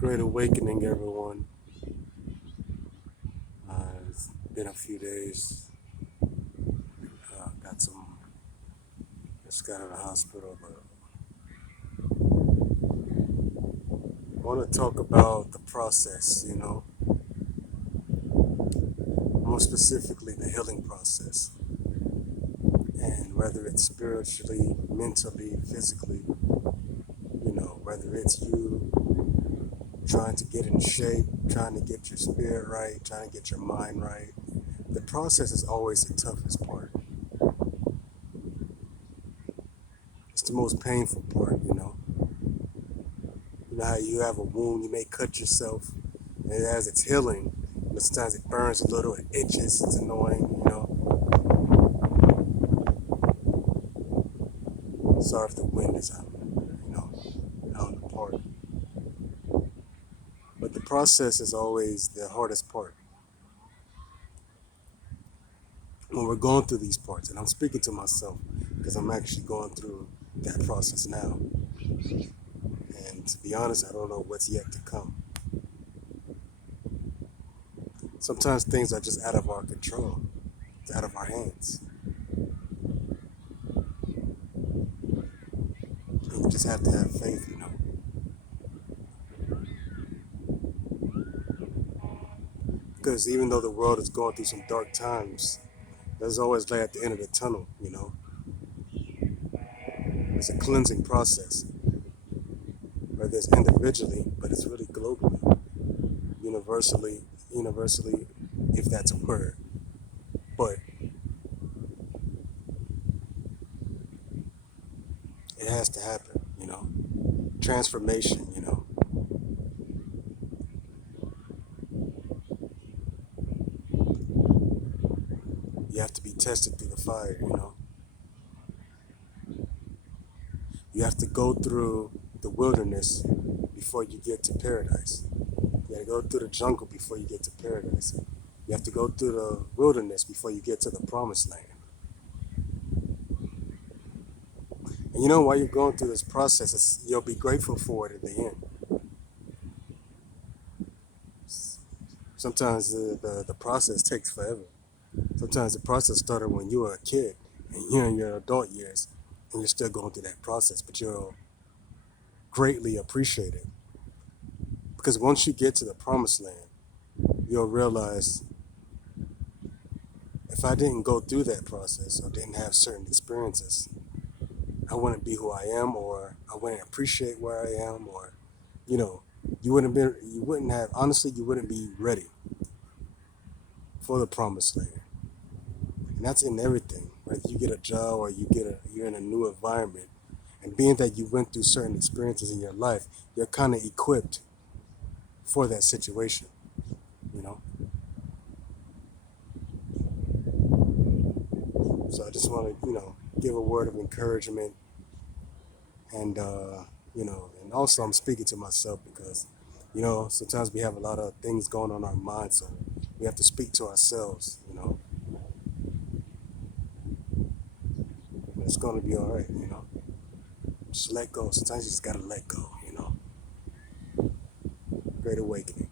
Great awakening, everyone. It's been a few days. Got some. Just got out of the hospital, but I want to talk about the process. More specifically, the healing process, and whether it's spiritually, mentally, physically. Whether it's you trying to get in shape, trying to get your spirit right, trying to get your mind right. The process is always the toughest part. It's the most painful part. You know how you have a wound, you may cut yourself, and as it's healing, sometimes it burns a little, it itches, it's annoying. Sorry if the wind is out in the park. But the process is always the hardest part. When we're going through these parts, and I'm speaking to myself because I'm actually going through that process now. And to be honest, I don't know what's yet to come. Sometimes things are just out of our control, it's out of our hands. And you just have to have faith. Because even though the world is going through some dark times, there's always light at the end of the tunnel. It's a cleansing process, whether it's individually, but it's really globally, universally, if that's a word. But it has to happen. Transformation. You have to be tested through the fire. You have to go through the wilderness before you get to paradise. You gotta go through the jungle before you get to paradise. You have to go through the wilderness before you get to the promised land. And while you're going through this process, you'll be grateful for it at the end. Sometimes the process takes forever. Sometimes the process started when you were a kid and you're in your adult years and you're still going through that process, but you'll greatly appreciate it. Because once you get to the promised land, you'll realize if I didn't go through that process or didn't have certain experiences, I wouldn't be who I am, or I wouldn't appreciate where I am, or you know, you wouldn't have, honestly, you wouldn't be ready for the promised land. And that's in everything. Whether you get a job or you're in a new environment, and being that you went through certain experiences in your life, you're kind of equipped for that situation. You know. So I just want to give a word of encouragement, and and also I'm speaking to myself because sometimes we have a lot of things going on in our mind, so we have to speak to ourselves. It's going to be all right. Just let go. Sometimes you just gotta let go. Great awakening.